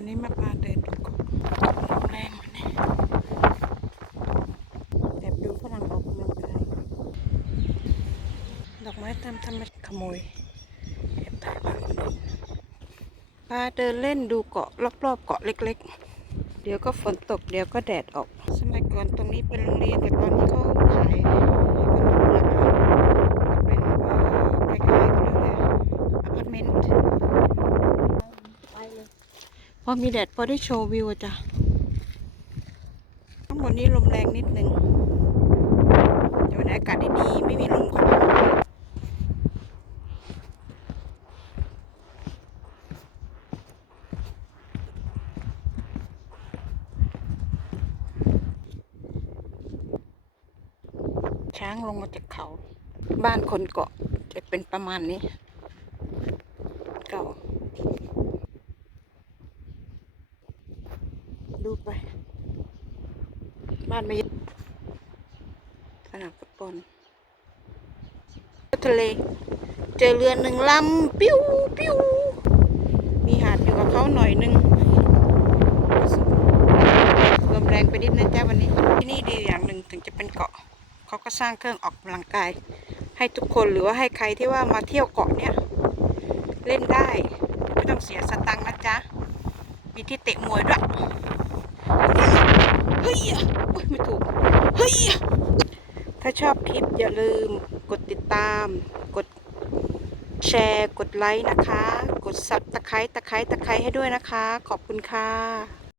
วันนี้มาพาเดินดูเกาะโรงแรมวันนี้แอบดูฝรั่งออกกำลังกายดอกไม้ตามธรรมชาติขโมยแอบถ่ายบ้านคนอื่นพาเดินเล่นดูเกาะรอบๆเกาะเล็ก ๆ เดี๋ยวก็ฝนตกเดี๋ยวก็แดดออก สมัยก่อนตรงนี้เป็นโรงเรียนแต่ตอนนี้เขาขายให้คนลงราคาเป็นเอ่อคล้ายๆกันเลยอพาร์ตเมนต์ ไปเลย พอมีแดดพอได้โชว์วิวจ้ะข้างบนนี้ลมแรงนิดนึงเดี๋ยววันอากาศดีๆไม่มีลมขอช้างลงมาจากเขา บ้านคนเกาะจะเป็นประมาณนี้ เก่า ดูไป บ้านไม่สนามฟุตบอลทะเล เจอเรือหนึ่งลำ ปิ้วปิ้วมีหาดอยู่กับเขาหน่อยหนึงลมแรงไปนิดนะจ๊ะวันนี้ ที่นี่ดีอย่างหนึ่งถึงจะเป็นเกาะ เขาก็สร้างเครื่องออกกำลังกาย ให้ทุกคนหรือว่าให้ใครที่ว่ามาเที่ยวเกาะเนี่ยเล่นได้ ไม่ต้องเสียสตังค์นะจ๊ะ มีที่เตะมวยด้วย เฮ้ยอะโอ๊ยไม่ถูกเฮ้ยถ้าชอบคลิปอย่าลืมกดติดตาม กดแชร์ กดไลค์นะคะ กดซับตะไคร้ตะไคร้ตะไคร้ให้ด้วยนะคะ ขอบคุณค่ะ